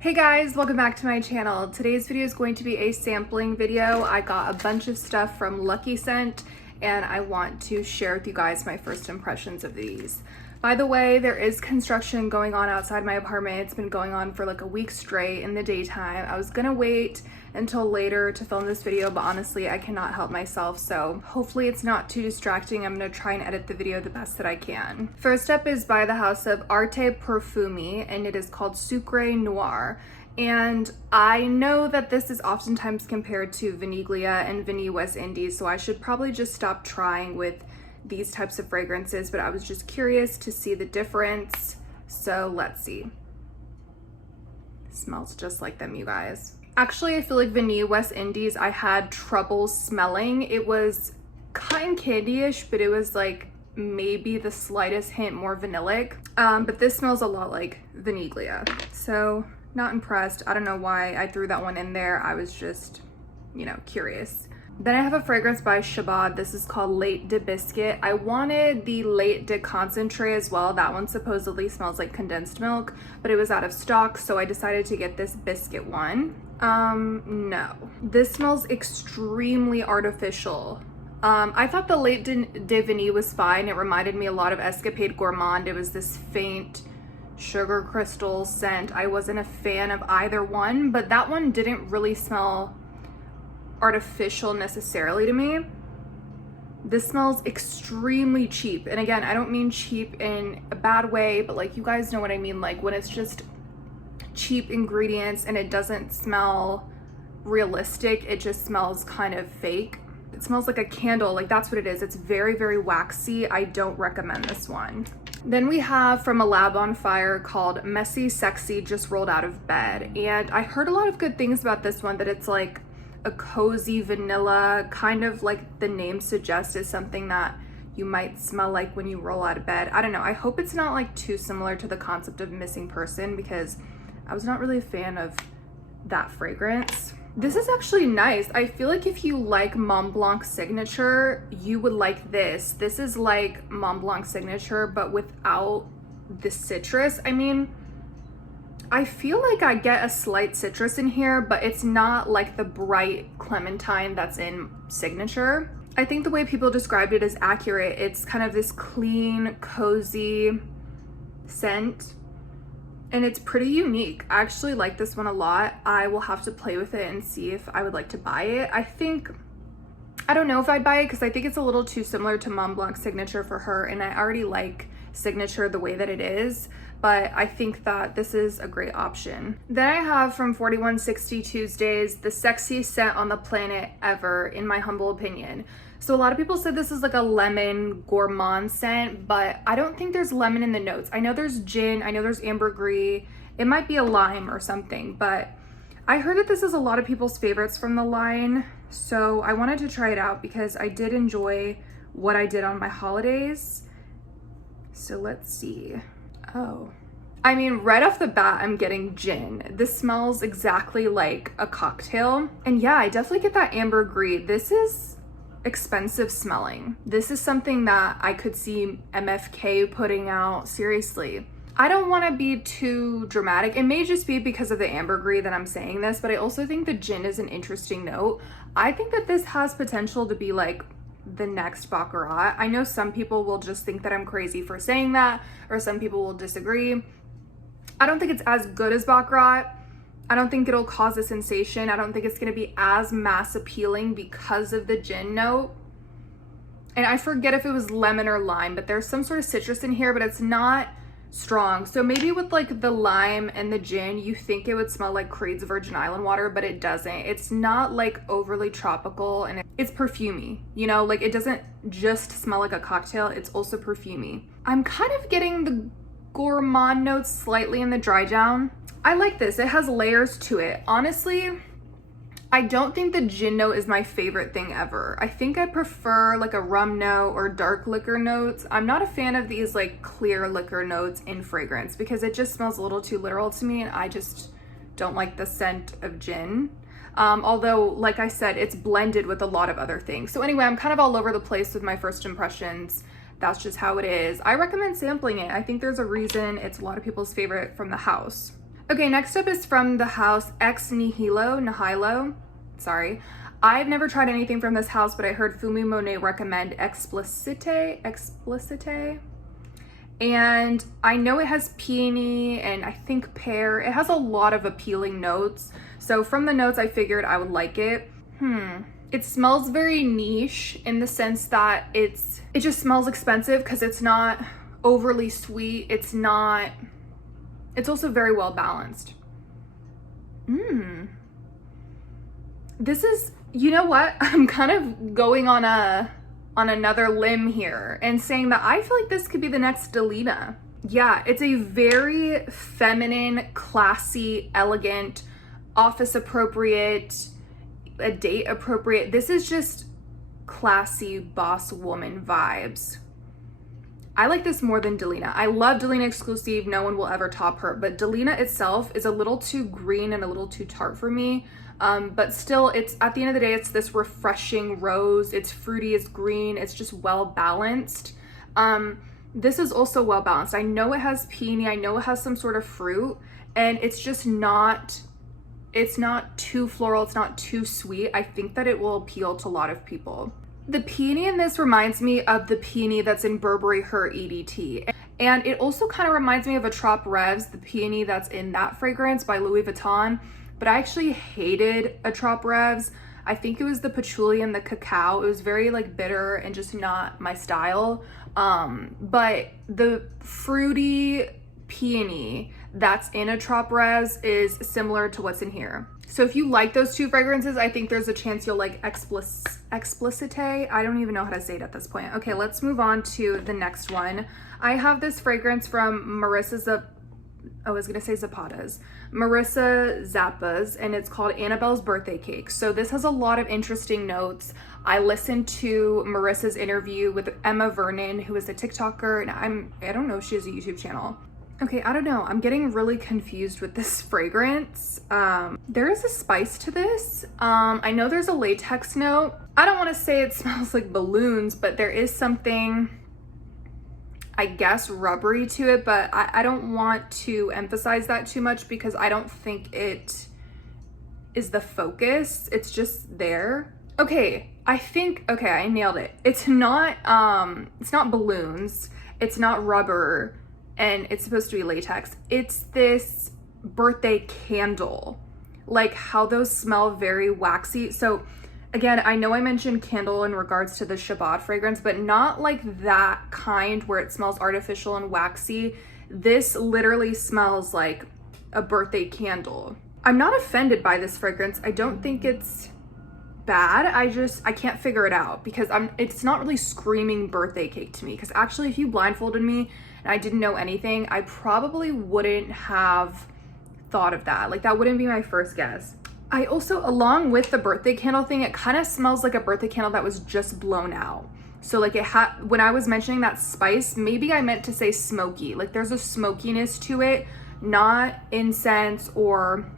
Hey guys, welcome back to my channel. Today's video is going to be a sampling video. I got a bunch of stuff from Lucky Scent and I want to share with you guys my first impressions of these. By the way, there is construction going on outside my apartment. It's been going on for like a week straight in the daytime. I was gonna wait until later to film this video, but honestly, I cannot help myself, so hopefully it's not too distracting. I'm gonna try and edit the video the best that I can. First up is by the house of Arte Profumi, and it is called Sucre Noir. And I know that this is oftentimes compared to Vaniglia and Vanille West Indies, so I should probably just stop trying with these types of fragrances, but I was just curious to see the difference. So let's see. It smells just like them, you guys. Actually, I feel like Vanille West Indies, I had trouble smelling. It was cotton candy-ish, but it was like maybe the slightest hint more vanillic. But this smells a lot like Vaniglia. So not impressed. I don't know why I threw that one in there. I was just, you know, curious. Then I have a fragrance by Chabaud. This is called Lait de Biscuit. I wanted the Lait de Concentrate as well. That one supposedly smells like condensed milk, but it was out of stock, so I decided to get this biscuit one. No. This smells extremely artificial. I thought the Lait de Vanille was fine. It reminded me a lot of Escapade Gourmand. It was this faint sugar crystal scent. I wasn't a fan of either one, but that one didn't really smell artificial necessarily to me. This smells extremely cheap, and again, I don't mean cheap in a bad way, but like, you guys know what I mean, like when it's just cheap ingredients and it doesn't smell realistic, it just smells kind of fake. It smells like a candle, like that's what it is. It's very, very waxy. I don't recommend this one. Then we have from a Lab on Fire called Messy Sexy Just Rolled Out of Bed, and I heard a lot of good things about this one, that it's like a cozy vanilla, kind of like the name suggests, is something that you might smell like when you roll out of bed. I don't know. I hope it's not like too similar to the concept of Missing Person, because I was not really a fan of that fragrance. This is actually nice. I feel like if you like Mont Blanc Signature, you would like this. This is like Mont Blanc Signature, but without the citrus. I mean, I feel like I get a slight citrus in here, but it's not like the bright clementine that's in Signature. I think the way people described it is accurate. It's kind of this clean, cozy scent, and it's pretty unique. I actually like this one a lot. I will have to play with it and see if I would like to buy it. I don't know if I'd buy it, because I think it's a little too similar to Mont Blanc Signature for her, and I already like Signature the way that it is, but I think that this is a great option. Then I have from 4160 Tuesdays, the sexiest scent on the planet ever, in my humble opinion. So a lot of people said this is like a lemon gourmand scent, but I don't think there's lemon in the notes. I know there's gin, I know there's ambergris, it might be a lime or something, but I heard that this is a lot of people's favorites from the line, so I wanted to try it out because I did enjoy what I did on my holidays. So let's see. Oh, I mean, right off the bat, I'm getting gin. This smells exactly like a cocktail. And yeah, I definitely get that ambergris. This is expensive smelling. This is something that I could see MFK putting out. Seriously. I don't want to be too dramatic. It may just be because of the ambergris that I'm saying this, but I also think the gin is an interesting note. I think that this has potential to be like the next baccarat. I know some people will just think that I'm crazy for saying that, or some people will disagree. I don't think it's as good as baccarat. I don't think it'll cause a sensation. I don't think it's going to be as mass appealing because of the gin note. And I forget if it was lemon or lime, but there's some sort of citrus in here, but it's not strong. So maybe with like the lime and the gin, you think it would smell like Creed's Virgin Island water, but it doesn't. It's not like overly tropical, and it's perfumey, you know, like it doesn't just smell like a cocktail, it's also perfumey. I'm kind of getting the gourmand notes slightly in the dry down. I like this. It has layers to it. Honestly, I don't think the gin note is my favorite thing ever. I think I prefer like a rum note or dark liquor notes. I'm not a fan of these like clear liquor notes in fragrance because it just smells a little too literal to me, and I just don't like the scent of gin. Although, like I said, it's blended with a lot of other things. So anyway, I'm kind of all over the place with my first impressions. That's just how it is. I recommend sampling it. I think there's a reason it's a lot of people's favorite from the house. Okay, next up is from the house nihilo. Sorry. I've never tried anything from this house, but I heard Fumi Monet recommend explicite. And I know it has peony and I think pear. It has a lot of appealing notes. So from the notes, I figured I would like it. It smells very niche in the sense that it just smells expensive because it's not overly sweet. It's also very well balanced. This is, you know what? I'm kind of going on another limb here and saying that I feel like this could be the next Delina. Yeah, it's a very feminine, classy, elegant, office appropriate, a date appropriate. This is just classy boss woman vibes. I like this more than Delina. I love Delina Exclusive. No one will ever top her, but Delina itself is a little too green and a little too tart for me. But still, it's at the end of the day, it's this refreshing rose. It's fruity, it's green, it's just well balanced. This is also well balanced. I know it has peony, I know it has some sort of fruit, and it's just not, it's not too floral, it's not too sweet. I think that it will appeal to a lot of people. The peony in this reminds me of the peony that's in Burberry Her EDT. And it also kind of reminds me of a Trop Revs, the peony that's in that fragrance by Louis Vuitton. But I actually hated a Trop Revs. I think it was the patchouli and the cacao. It was very like bitter and just not my style. But the fruity peony that's in a Trop Revs is similar to what's in here. So if you like those two fragrances, I think there's a chance you'll like explicite. I don't even know how to say it at this point. Okay, let's move on to the next one. I have this fragrance from Marissa Zappas, and it's called Annabelle's Birthday Cake. So this has a lot of interesting notes. I listened to Marissa's interview with Emma Vernon, who is a TikToker, and I don't know if she has a YouTube channel. Okay, I don't know. I'm getting really confused with this fragrance. There is a spice to this. I know there's a latex note. I don't want to say it smells like balloons, but there is something, I guess, rubbery to it, but I don't want to emphasize that too much because I don't think it is the focus. It's just there. Okay, I nailed it. It's not balloons. It's not rubber. And it's supposed to be latex. It's this birthday candle, like how those smell very waxy. So again, I know I mentioned candle in regards to the chabaud fragrance, but not like that kind where it smells artificial and waxy. This literally smells like a birthday candle. I'm not offended by this fragrance. I don't think it's bad. I can't figure it out because it's not really screaming birthday cake to me. Because actually, if you blindfolded me and I didn't know anything, I probably wouldn't have thought of that. Like that wouldn't be my first guess. I also, along with the birthday candle thing, it kind of smells like a birthday candle that was just blown out. So like when I was mentioning that spice, maybe I meant to say smoky. Like there's a smokiness to it, not incense or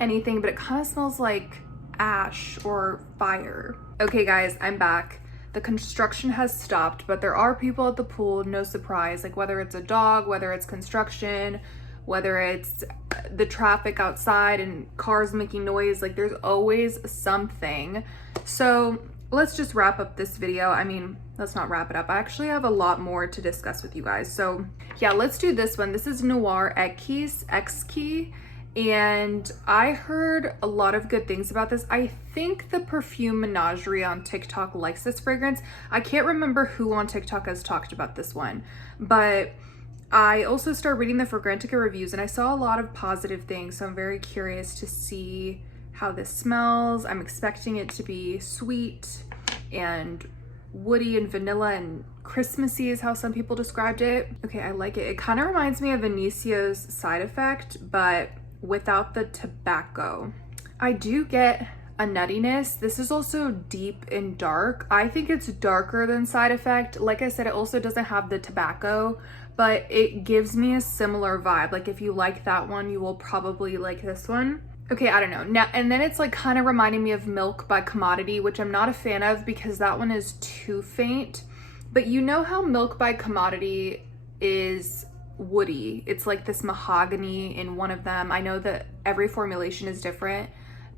anything, but it kind of smells like ash or fire. Okay guys, I'm back. The construction has stopped, but there are people at the pool, no surprise. Like whether it's a dog, whether it's construction, whether it's the traffic outside and cars making noise, like there's always something. So let's just wrap up this video. I mean, let's not wrap it up. I actually have a lot more to discuss with you guys. So yeah, let's do this one. This is Noir exquis. And I heard a lot of good things about this. I think the Perfume Menagerie on TikTok likes this fragrance. I can't remember who on TikTok has talked about this one, but I also started reading the Fragrantica reviews and I saw a lot of positive things. So I'm very curious to see how this smells. I'm expecting it to be sweet and woody and vanilla and Christmassy is how some people described it. Okay, I like it. It kind of reminds me of Inicio's Side Effect, but without the tobacco. I do get a nuttiness. This is also deep and dark. I think it's darker than Side Effect. Like I said, it also doesn't have the tobacco, but it gives me a similar vibe. Like if you like that one, you will probably like this one. Okay, I don't know. Now, and then it's like kind of reminding me of Milk by Commodity, which I'm not a fan of because that one is too faint. But you know how Milk by Commodity is woody. It's like this mahogany in one of them. I know that every formulation is different,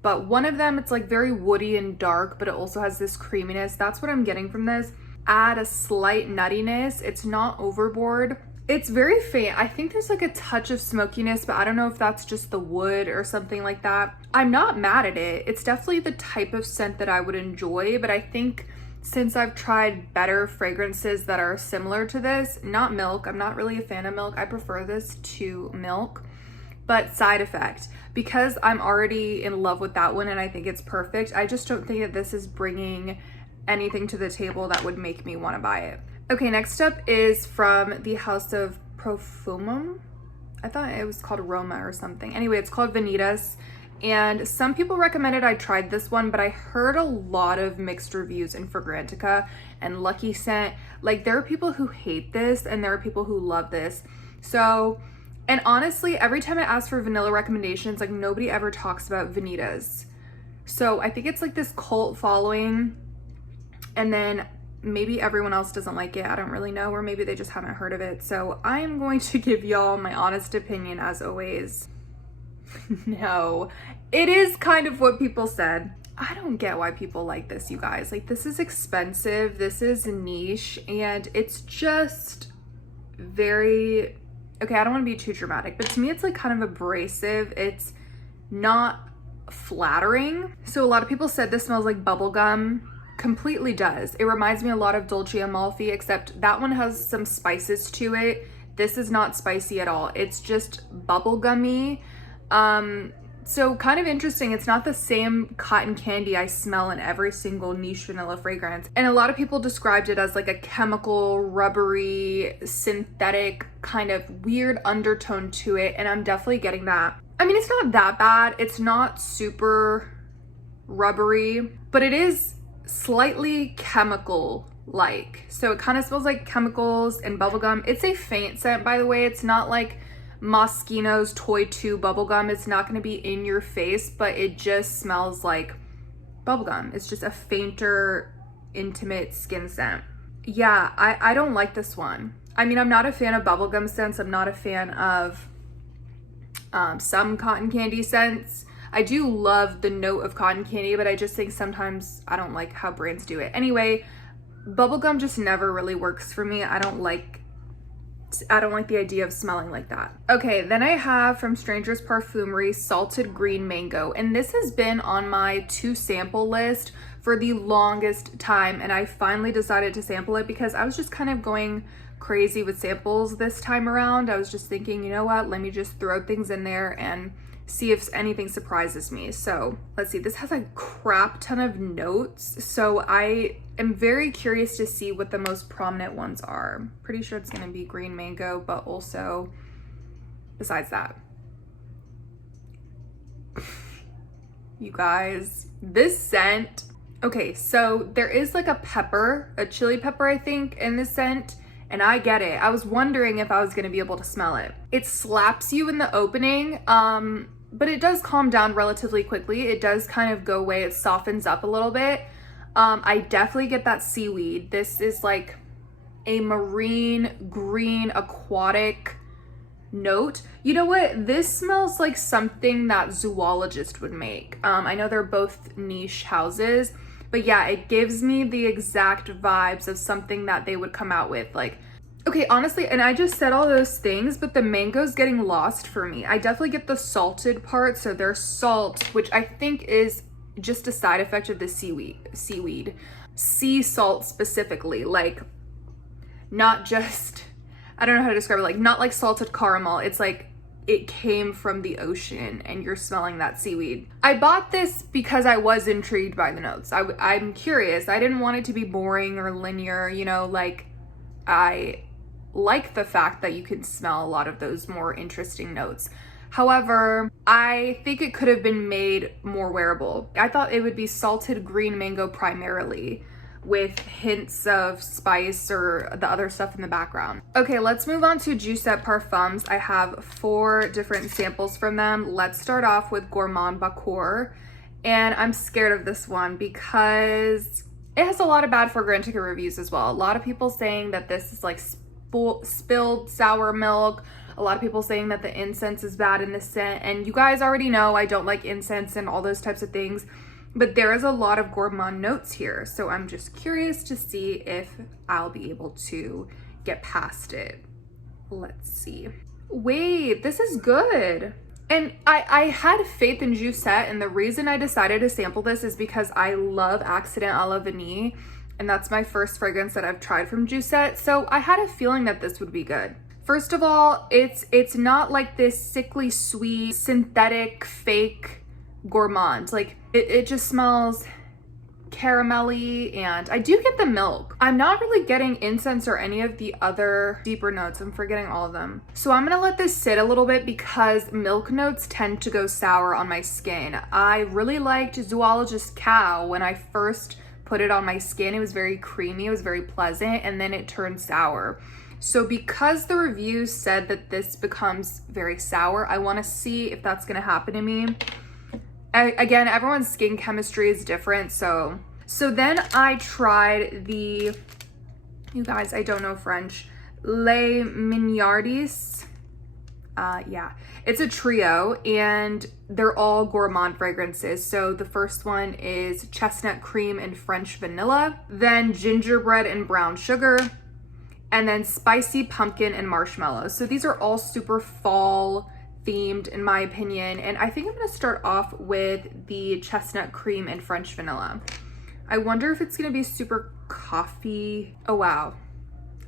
but one of them, it's like very woody and dark, but it also has this creaminess. That's what I'm getting from this. Add a slight nuttiness. It's not overboard. It's very faint. I think there's like a touch of smokiness, but I don't know if that's just the wood or something like that. I'm not mad at it. It's definitely the type of scent that I would enjoy, but I think since I've tried better fragrances that are similar to this, not milk, I'm not really a fan of milk. I prefer this to milk, but side effect. Because I'm already in love with that one and I think it's perfect, I just don't think that this is bringing anything to the table that would make me want to buy it. Okay, next up is from the house of Profumum. I thought it was called Roma or something. Anyway, it's called Vanitas. And some people recommended I tried this one, but I heard a lot of mixed reviews in Fragrantica and Lucky Scent. Like, there are people who hate this and there are people who love this. So, and honestly, every time I ask for vanilla recommendations, like nobody ever talks about Vanitas. So I think it's like this cult following, and then maybe everyone else doesn't like it. I don't really know, or maybe they just haven't heard of it. So I'm going to give y'all my honest opinion as always. No, it is kind of what people said. I don't get why people like this, you guys. Like, this is expensive, this is niche, and it's just very, okay, I don't want to be too dramatic, but to me it's like kind of abrasive. It's not flattering. So a lot of people said this smells like bubblegum. Completely does. It reminds me a lot of Dolce Amalfi, except that one has some spices to it. This is not spicy at all. It's just bubblegummy. So kind of interesting. It's not the same cotton candy I smell in every single niche vanilla fragrance. And a lot of people described it as like a chemical, rubbery, synthetic kind of weird undertone to it. And I'm definitely getting that. I mean, it's not that bad. It's not super rubbery, but it is slightly chemical like. So it kind of smells like chemicals and bubblegum. It's a faint scent, by the way. It's not like Moschino's Toy 2 bubblegum. It's not going to be in your face, but it just smells like bubblegum. It's just a fainter, intimate skin scent. Yeah, I don't like this one. I mean, I'm not a fan of bubblegum scents. I'm not a fan of some cotton candy scents. I do love the note of cotton candy, but I just think sometimes I don't like how brands do it. Anyway, bubblegum just never really works for me. I don't like the idea of smelling like that. Okay, then I have from Stranger's Perfumery Salted Green Mango, and this has been on my to sample list for the longest time, and I finally decided to sample it because I was just kind of going crazy with samples this time around. I was just thinking, you know what, let me just throw things in there and see if anything surprises me. So let's see, this has a crap ton of notes, so I am very curious to see what the most prominent ones are. Pretty sure it's gonna be green mango, but also besides that, you guys, this scent, okay, so there is like a pepper, a chili pepper I think in this scent, and I get it. I was wondering if I was gonna be able to smell it. It slaps you in the opening, but it does calm down relatively quickly. It does kind of go away. It softens up a little bit. I definitely get that seaweed. This is like a marine, green, aquatic note. You know what? This smells like something that zoologist would make. I know they're both niche houses, but yeah, it gives me the exact vibes of something that they would come out with. Like, okay, honestly, and I just said all those things, but the mango's getting lost for me. I definitely get the salted part, so there's salt, which I think is just a side effect of the seaweed. Sea salt specifically, like not just, I don't know how to describe it, like not like salted caramel. It's like it came from the ocean and you're smelling that seaweed. I bought this because I was intrigued by the notes. I'm curious. I didn't want it to be boring or linear, you know, like I like the fact that you can smell a lot of those more interesting notes. However, I think it could have been made more wearable. I thought it would be salted green mango primarily with hints of spice or the other stuff in the background. Okay, let's move on to jousset parfums. I have 4 different samples from them. Let's start off with Gourmand Bakur. And I'm scared of this one because it has a lot of bad Fragrantica reviews as well. A lot of people saying that this is like spilled sour milk. A lot of people saying that the incense is bad in the scent, and you guys already know I don't like incense and all those types of things, but there is a lot of gourmand notes here, so I'm just curious to see if I'll be able to get past it. Let's see. Wait, this is good. And I had faith in jousset, and the reason I decided to sample this is because I love Accident à la Vanille, and that's my first fragrance that I've tried from jousset, so I had a feeling that this would be good. First of all, it's not like this sickly sweet, synthetic, fake gourmand. Like, it just smells caramelly, and I do get the milk. I'm not really getting incense or any of the other deeper notes. I'm forgetting all of them. So I'm gonna let this sit a little bit because milk notes tend to go sour on my skin. I really liked Zoologist Cow when I first put it on my skin. It was very creamy, it was very pleasant, and then it turned sour. So because the review said that this becomes very sour, I wanna see if that's gonna happen to me. Again, everyone's skin chemistry is different, so then I tried the, you guys, I don't know French, Les Mignardises. Yeah, it's a trio, and they're all gourmand fragrances. So the first one is Chestnut Cream and French Vanilla, then Gingerbread and Brown Sugar, and then Spicy Pumpkin and Marshmallow. So these are all super fall themed in my opinion, and I think I'm gonna start off with the Chestnut Cream and French Vanilla. I wonder if it's gonna be super coffee. Oh wow,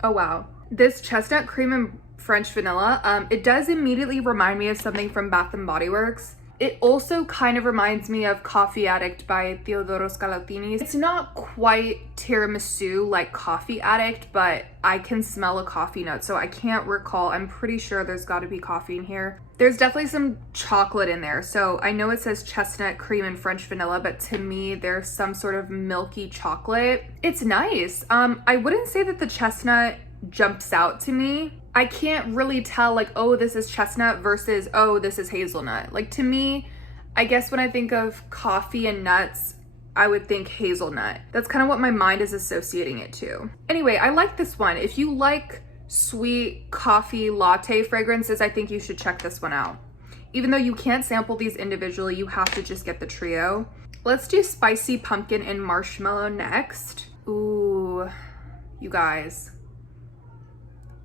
oh wow. This Chestnut Cream and French Vanilla, it does immediately remind me of something from Bath and Body Works. It also kind of reminds me of Coffee Addict by Teodoro Scalantini. It's not quite tiramisu like Coffee Addict, but I can smell a coffee note, so I can't recall. I'm pretty sure there's gotta be coffee in here. There's definitely some chocolate in there. So I know it says Chestnut Cream and French Vanilla, but to me, there's some sort of milky chocolate. It's nice. I wouldn't say that the chestnut jumps out to me. I can't really tell like, oh, this is chestnut versus, oh, this is hazelnut. Like to me, I guess when I think of coffee and nuts, I would think hazelnut. That's kind of what my mind is associating it to. Anyway, I like this one. If you like sweet coffee latte fragrances, I think you should check this one out. Even though you can't sample these individually, you have to just get the trio. Let's do Spicy Pumpkin and Marshmallow next. Ooh, you guys.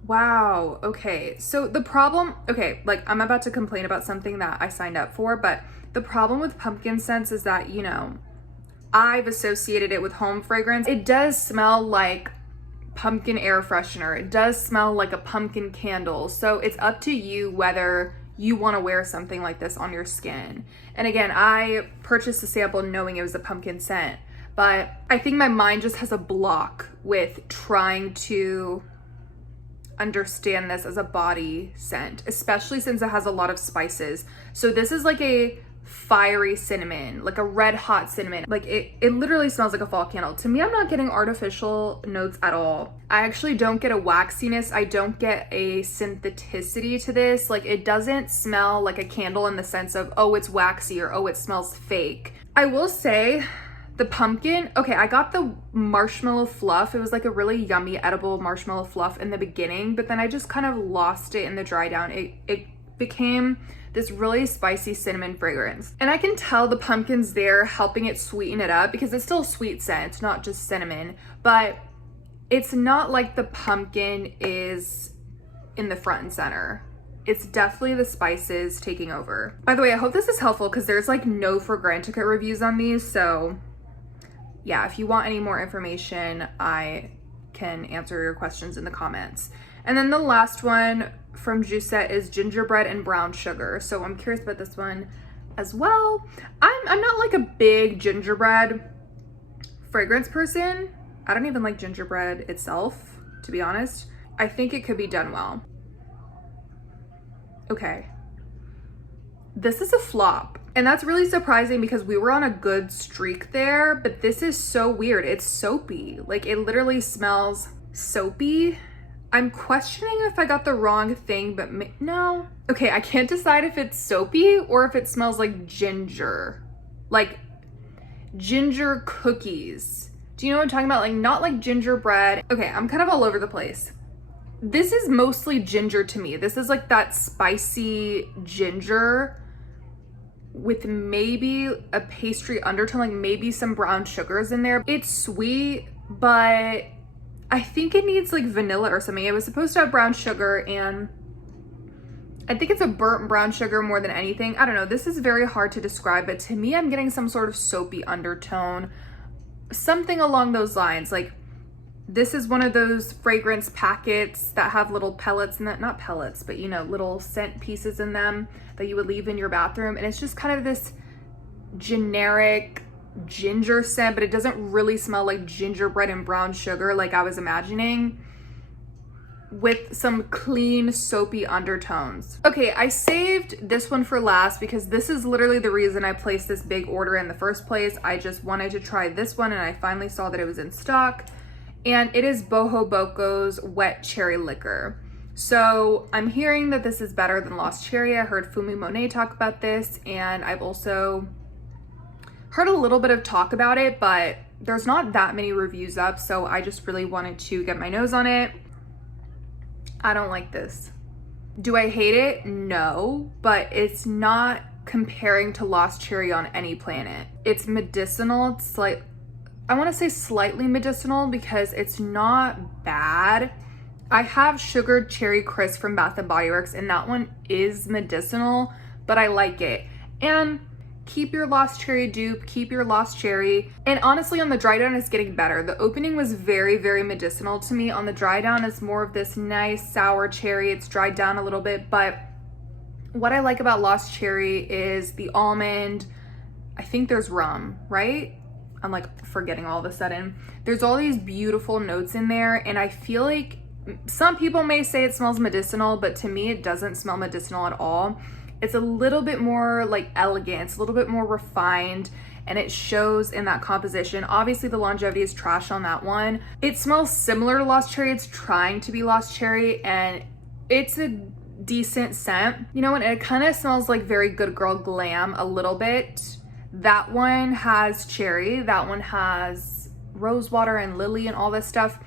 Wow, okay, so the problem, okay, like I'm about to complain about something that I signed up for, but the problem with pumpkin scents is that, you know, I've associated it with home fragrance. It does smell like pumpkin air freshener. It does smell like a pumpkin candle. So it's up to you whether you want to wear something like this on your skin. And again, I purchased a sample knowing it was a pumpkin scent, but I think my mind just has a block with trying to understand this as a body scent, especially since it has a lot of spices. So this is like a fiery cinnamon, like a red hot cinnamon. Like it literally smells like a fall candle. To me, I'm not getting artificial notes at all. I actually don't get a waxiness. I don't get a syntheticity to this. Like it doesn't smell like a candle in the sense of, oh, it's waxy or oh, it smells fake. I will say the pumpkin, okay, I got the marshmallow fluff. It was like a really yummy edible marshmallow fluff in the beginning, but then I just kind of lost it in the dry down. It became this really spicy cinnamon fragrance. And I can tell the pumpkin's there helping it sweeten it up because it's still a sweet scent, not just cinnamon, but it's not like the pumpkin is in the front and center. It's definitely the spices taking over. By the way, I hope this is helpful because there's like no Fragrantica reviews on these, so yeah, if you want any more information, I can answer your questions in the comments. And then the last one from jousset is Gingerbread and Brown Sugar. So I'm curious about this one as well. I'm not like a big gingerbread fragrance person. I don't even like gingerbread itself, to be honest. I think it could be done well. Okay. This is a flop. And that's really surprising because we were on a good streak there, but this is so weird. It's soapy. Like it literally smells soapy. I'm questioning if I got the wrong thing, but no. Okay, I can't decide if it's soapy or if it smells like ginger. Like ginger cookies. Do you know what I'm talking about? Like not like gingerbread. Okay, I'm kind of all over the place. This is mostly ginger to me. This is like that spicy ginger with maybe a pastry undertone, like maybe some brown sugars in there. It's sweet, but I think it needs like vanilla or something. It was supposed to have brown sugar, and I think it's a burnt brown sugar more than anything. I don't know. This is very hard to describe, but to me, I'm getting some sort of soapy undertone, something along those lines. Like, this is one of those fragrance packets that have little pellets in it, not pellets, but you know, little scent pieces in them that you would leave in your bathroom. And it's just kind of this generic ginger scent, but it doesn't really smell like gingerbread and brown sugar like I was imagining, with some clean soapy undertones. Okay, I saved this one for last because this is literally the reason I placed this big order in the first place. I just wanted to try this one and I finally saw that it was in stock, and it is Bohoboco's Wet Cherry Liquor. So I'm hearing that this is better than Lost Cherry. I heard Fumi Monet talk about this, and I've also heard a little bit of talk about it, but there's not that many reviews up, so I just really wanted to get my nose on it. I don't like this. Do I hate it? No, but it's not comparing to Lost Cherry on any planet. It's medicinal. It's like, I want to say slightly medicinal because it's not bad. I have Sugared Cherry Crisp from Bath & Body Works, and that one is medicinal, but I like it. And keep your Lost Cherry dupe, keep your Lost Cherry. And honestly, on the dry down, it's getting better. The opening was very, very medicinal to me. On the dry down, it's more of this nice sour cherry. It's dried down a little bit, but what I like about Lost Cherry is the almond. I think there's rum, right? I'm like forgetting all of a sudden. There's all these beautiful notes in there, and I feel like some people may say it smells medicinal, but to me, it doesn't smell medicinal at all. It's a little bit more like elegant, it's a little bit more refined, and it shows in that composition. Obviously the longevity is trash on that one. It smells similar to Lost Cherry. It's trying to be Lost Cherry, and it's a decent scent. You know, and it kind of smells like Very Good Girl Glam a little bit. That one has cherry, that one has rosewater and lily and all this stuff.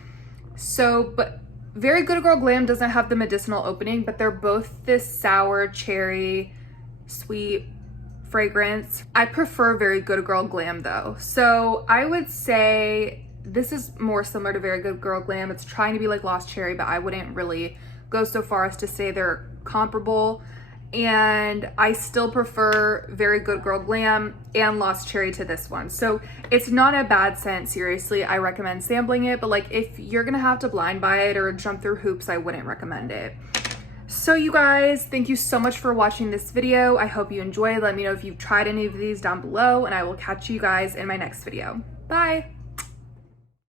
So, but Very Good Girl Glam doesn't have the medicinal opening, but they're both this sour cherry, sweet fragrance. I prefer Very Good Girl Glam though. So I would say this is more similar to Very Good Girl Glam. It's trying to be like Lost Cherry, but I wouldn't really go so far as to say they're comparable. And I still prefer Very Good Girl Glam and Lost Cherry to this one. So it's not a bad scent, seriously. I recommend sampling it, but like if you're gonna have to blind buy it or jump through hoops, I wouldn't recommend it. So you guys, thank you so much for watching this video. I hope you enjoyed. Let me know if you've tried any of these down below, and I will catch you guys in my next video. Bye.